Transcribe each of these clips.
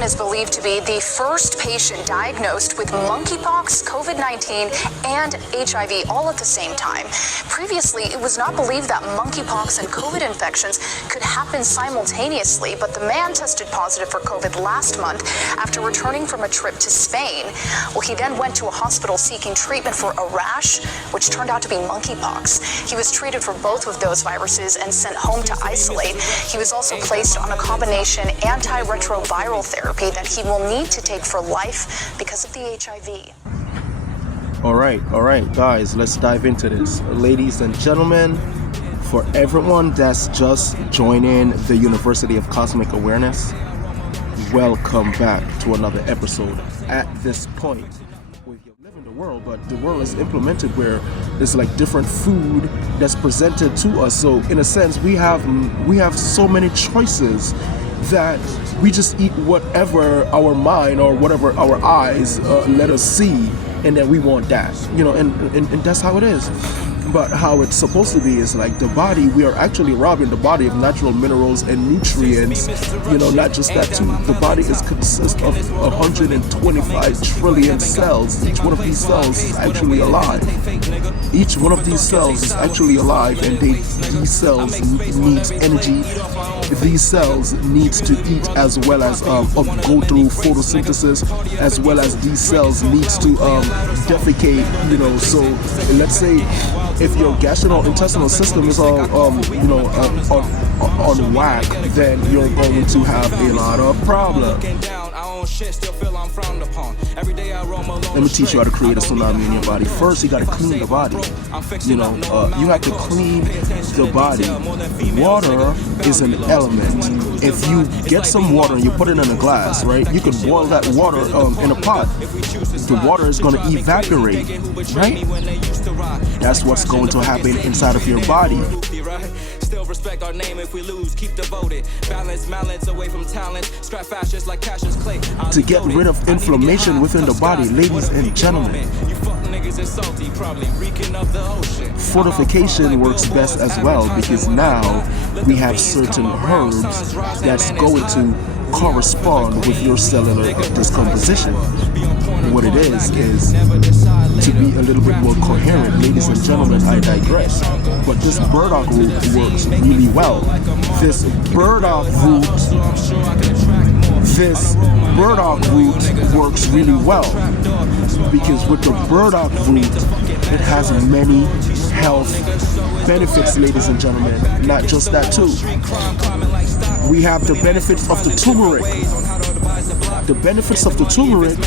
man is believed to be the first patient diagnosed with monkeypox, COVID-19, and HIV all at the same time. Previously, it was not believed that monkeypox and COVID infections could happen simultaneously, but the man tested positive for COVID last month after returning from a trip to Spain. Well, he then went to a hospital seeking treatment for a rash, which turned out to be monkeypox. He was treated for both of those viruses and sent home to isolate. He was also placed on a combination antiretroviral therapy that he will need to take for life because of the HIV. All right, guys, let's dive into this. Ladies and gentlemen, for everyone that's just joining the University of Cosmic Awareness, welcome back to another episode. At this point, we live in the world, but the world is implemented where there's like different food that's presented to us. So in a sense, we have so many choices that we just eat whatever our mind or whatever our eyes let us see, and then we want that, and that's how it is. But how it's supposed to be is like the body, we are actually robbing the body of natural minerals and nutrients, not just that too. The body consists of 125 trillion cells. Each one of these cells is actually alive. Each one of these cells is actually alive, and these cells need energy. These cells need to eat as well as go through photosynthesis, as well as these cells needs to defecate, so let's say if your gastrointestinal system is all on whack, then you're going to have a lot of problems. Let me teach you how to create a tsunami in your body. First, you got to clean the body. You have to clean the body. Water is an element. If you get some water and you put it in a glass, right, you can boil that water in a pot. The water is going to evaporate, right? That's what's going to happen inside of your body. Still respect our name if we lose, keep devoted. Balance away from talent, scrap fascists like Cassius Clay. To get rid of inflammation within the body, ladies and gentlemen, fortification works best as well, because now we have certain herbs that's going to correspond with your cellular discomposition. What it is to be a little bit more coherent. Ladies and gentlemen, I digress. But this burdock root works really well. This burdock root works really well, because with the burdock root, it has many health benefits, ladies and gentlemen. Not just that too. We have the benefits of the turmeric. The benefits of the turmeric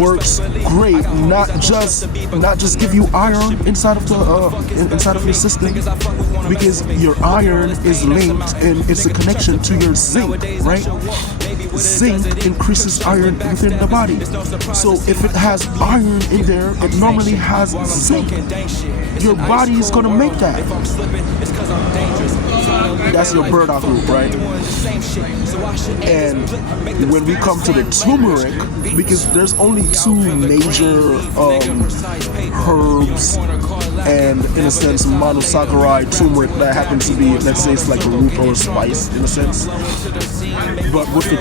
works great. Not just give you iron inside of your system, because your iron is linked and it's a connection to your zinc, right? Zinc increases iron within the body. So if it has iron in there, it normally has zinc. Your body is going to make that. That's your burdock root, right? And when we come to the turmeric, because there's only two major herbs and, in a sense, monosaccharide turmeric that happens to be, let's say it's like a root or a spice in a sense. But with the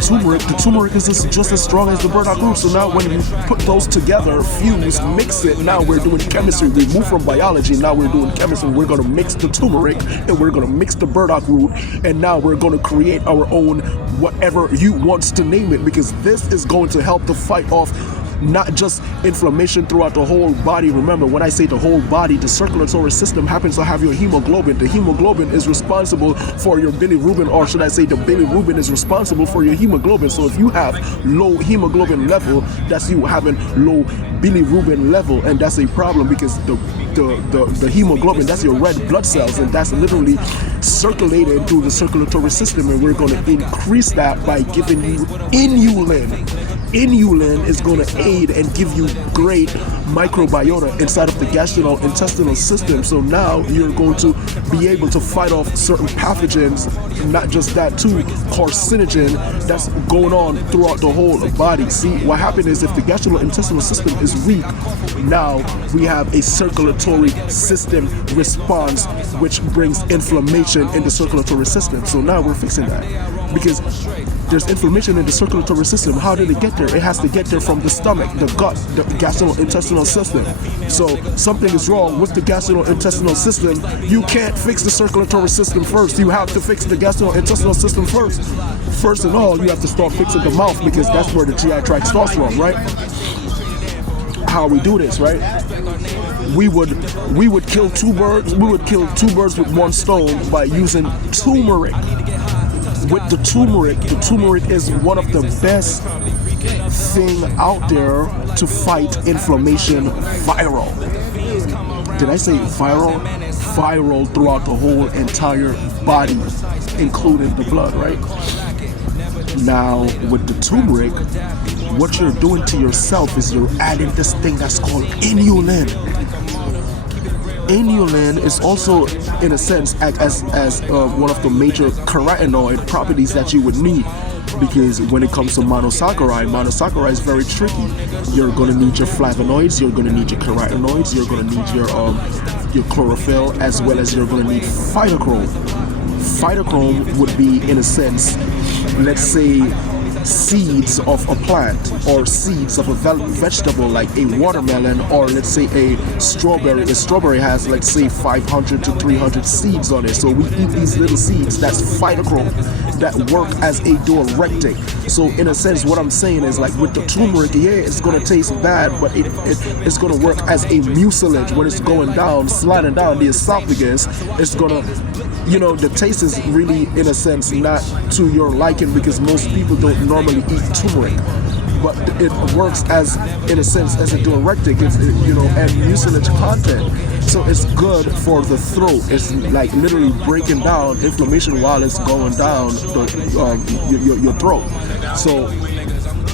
turmeric is just as strong as the burdock root. So now when we put those together, fuse, mix it, now we're doing chemistry. We move from biology, now we're doing chemistry. We're going to mix the turmeric and we're going to mix the burdock root, and now we're going to create our own whatever you want to name it, because this is going to help to fight off not just inflammation throughout the whole body. Remember, when I say the whole body, the circulatory system happens to have your hemoglobin. The hemoglobin is responsible for your bilirubin, or should I say the bilirubin is responsible for your hemoglobin. So if you have low hemoglobin level, that's you having low bilirubin level, and that's a problem, because the hemoglobin, that's your red blood cells, and that's literally circulated through the circulatory system, and we're going to increase that by giving you inulin. Inulin is going to aid and give you great microbiota inside of the gastrointestinal system. So now you're going to be able to fight off certain pathogens, not just that too, carcinogen that's going on throughout the whole body. See, what happened is if the gastrointestinal system is weak, now we have a circulatory system response, which brings inflammation in the circulatory system. So now we're fixing that, because There's inflammation in the circulatory system. How did it get there? It has to get there from the stomach, the gut, the gastrointestinal system. So something is wrong with the gastrointestinal system. You can't fix the circulatory system first. You have to fix the gastrointestinal system first. First of all, you have to start fixing the mouth, because that's where the GI tract starts from, right? How we do this, right? We would kill two birds. We would kill two birds with one stone by using turmeric. With the turmeric is one of the best thing out there to fight inflammation. Viral. Did I say viral? Viral throughout the whole entire body, including the blood, right? Now, with the turmeric, what you're doing to yourself is you're adding this thing that's called inulin. Inulin is also, in a sense, act as one of the major carotenoid properties that you would need, because when it comes to monosaccharide is very tricky. You're going to need your flavonoids, you're going to need your carotenoids, you're going to need your chlorophyll, as well as you're going to need phytochrome. Phytochrome would be, in a sense, let's say, seeds of a plant or seeds of a vegetable like a watermelon, or let's say a strawberry. A strawberry has, let's say, 500 to 300 seeds on it. So we eat these little seeds. That's phytochrome that work as a diuretic. So in a sense, what I'm saying is, like, with the turmeric, yeah, it's gonna taste bad, but it's gonna work as a mucilage when it's going down, sliding down the esophagus. It's gonna, the taste is really, in a sense, not to your liking, because most people don't normally eat turmeric, but it works as, in a sense, as a diuretic. It's, and mucilage content, so it's good for the throat. It's like literally breaking down inflammation while it's going down your throat. So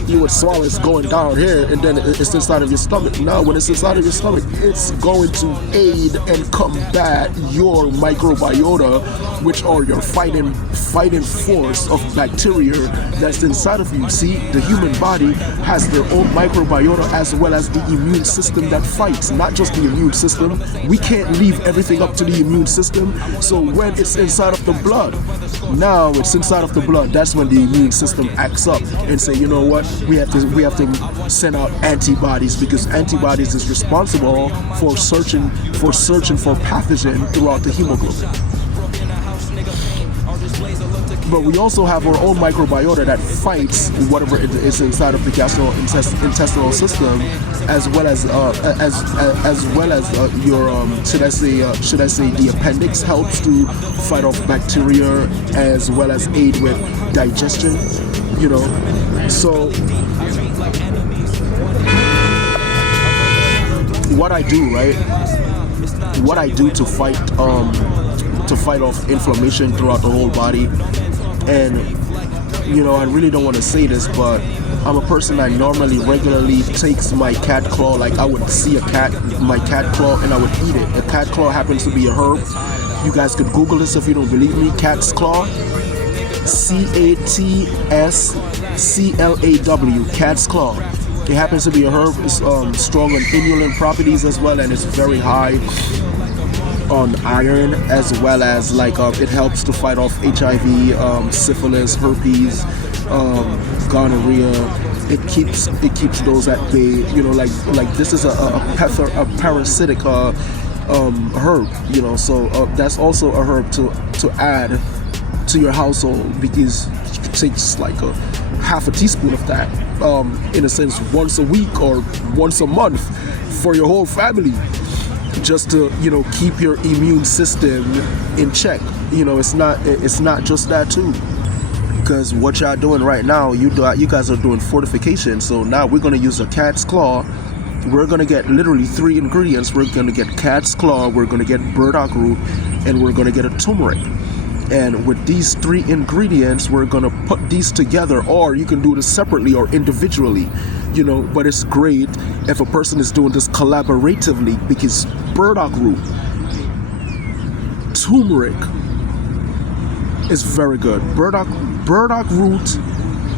you would swallow, it's going down here, and then it's inside of your stomach. Now, when it's inside of your stomach, it's going to aid and combat your microbiota, which are your fighting force of bacteria that's inside of you. See, the human body has their own microbiota, as well as the immune system that fights. Not just the immune system. We can't leave everything up to the immune system. So when it's inside of the blood, now it's inside of the blood, that's when the immune system acts up and say, you know what, we have to send out antibodies, because antibodies is responsible for searching for pathogen throughout the hemoglobin. But we also have our own microbiota that fights whatever is inside of the gastrointestinal system, as well as your should I say the appendix helps to fight off bacteria, as well as aid with digestion. So what I do to fight off inflammation throughout the whole body. And I really don't want to say this, but I'm a person that normally regularly takes my cat claw. Like, I would see my cat claw, and I would eat it. A cat claw happens to be a herb. You guys could Google this if you don't believe me. Cat's claw, CATSCLAW, cat's claw. It happens to be a herb. It's strong on inulin properties as well, and it's very high on iron, as well as it helps to fight off HIV, syphilis, herpes, gonorrhea. It keeps those at bay. Like this is a parasitic herb. So that's also a herb to add to your household, because you could take just like a half a teaspoon of that, in a sense, once a week or once a month for your whole family, just to keep your immune system in check. It's not just that too, because what y'all doing right now, you guys are doing fortification. So now we're going to use a cat's claw. We're going to get literally 3 ingredients. We're going to get cat's claw, we're going to get burdock root, and we're going to get a turmeric. And with these 3 ingredients, we're going to put these together, or you can do this separately or individually, but it's great if a person is doing this collaboratively, because burdock root, turmeric is very good. Burdock root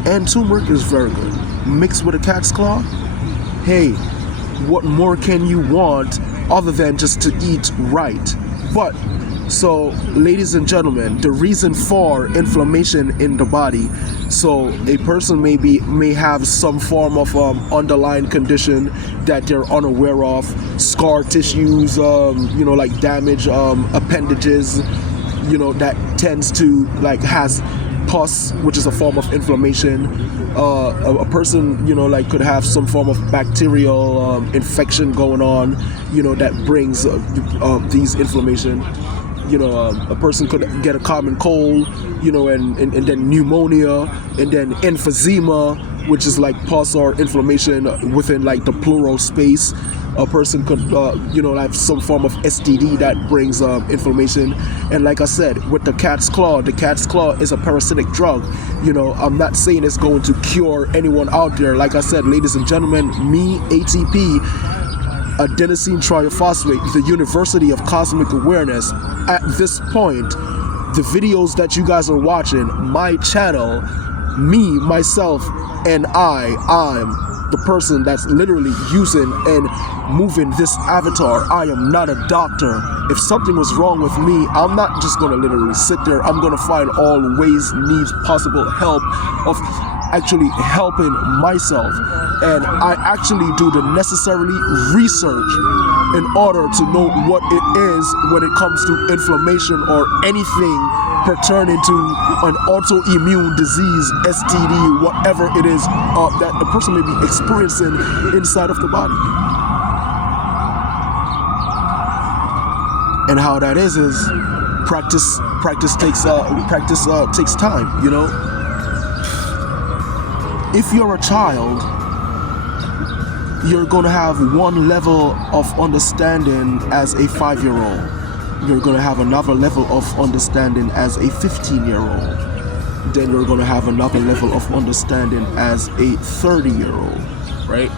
and turmeric is very good. Mixed with a cat's claw, hey, what more can you want other than just to eat right? But So, ladies and gentlemen, the reason for inflammation in the body. So, a person may have some form of underlying condition that they're unaware of, scar tissues, like damage, appendages, that tends to has pus, which is a form of inflammation. A person, could have some form of bacterial infection going on, that brings these inflammation. A person could get a common cold, and then pneumonia, and then emphysema, which is like pus or inflammation within the pleural space. A person could, have some form of STD that brings inflammation. And like I said, with the cat's claw is a parasitic drug. I'm not saying it's going to cure anyone out there. Like I said, ladies and gentlemen, me, ATP, adenosine triphosphate, the University of Cosmic Awareness. At this point, the videos that you guys are watching, my channel, me, myself, and I'm the person that's literally using and moving this avatar. I am not a doctor. If something was wrong with me, I'm not just gonna literally sit there. I'm gonna find all ways, needs, possible help of actually helping myself. And I actually do the necessary research in order to know what it is when it comes to inflammation or anything pertaining to an autoimmune disease, STD, whatever it is that a person may be experiencing inside of the body. And how that is practice takes time, If you're a child, you're gonna have one level of understanding as a 5-year-old. You're gonna have another level of understanding as a 15-year-old. Then you're gonna have another level of understanding as a 30-year-old, right?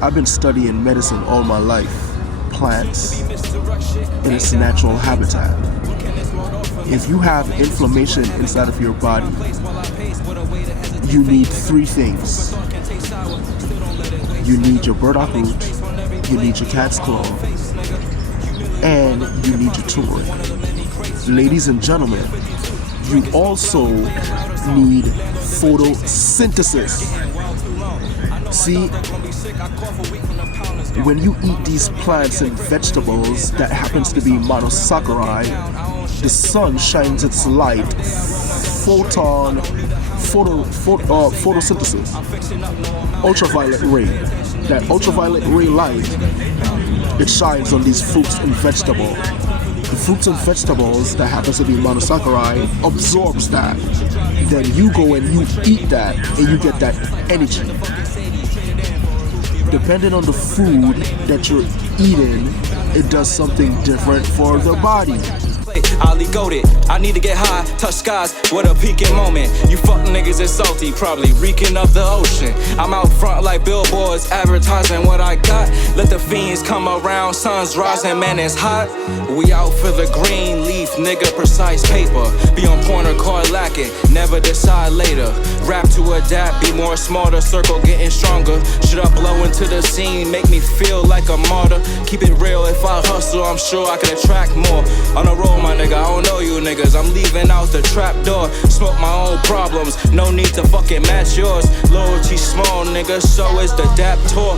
I've been studying medicine all my life, plants in its natural habitat. If you have inflammation inside of your body, you need 3 things. You need your burdock root, you need your cat's claw, and you need your turmeric. Ladies and gentlemen, you also need photosynthesis. See, when you eat these plants and vegetables that happens to be monosaccharide, the sun shines its light, photosynthesis, ultraviolet ray. That ultraviolet ray light, it shines on these fruits and vegetables. The fruits and vegetables that happens to be monosaccharide absorbs that. Then you go and you eat that and you get that energy. Depending on the food that you're eating, it does something different for the body. Ollie goated. I need to get high, touch skies, what a peaking moment. You fuck niggas is salty, probably reeking of the ocean. I'm out front like billboards, advertising what I got. Let the fiends come around, sun's rising, man, it's hot. We out for the green leaf, nigga, precise paper. Be on point or card lacking, never decide later. Rap to adapt, be more smarter, circle getting stronger. Should I blow into the scene, make me feel like a martyr? Keep it real, if I hustle, I'm sure I can attract more. On the road, my nigga, I don't know you niggas. I'm leaving out the trap door. Smoke my own problems, no need to fucking match yours. Loyalty small, nigga, so is the DAP tour.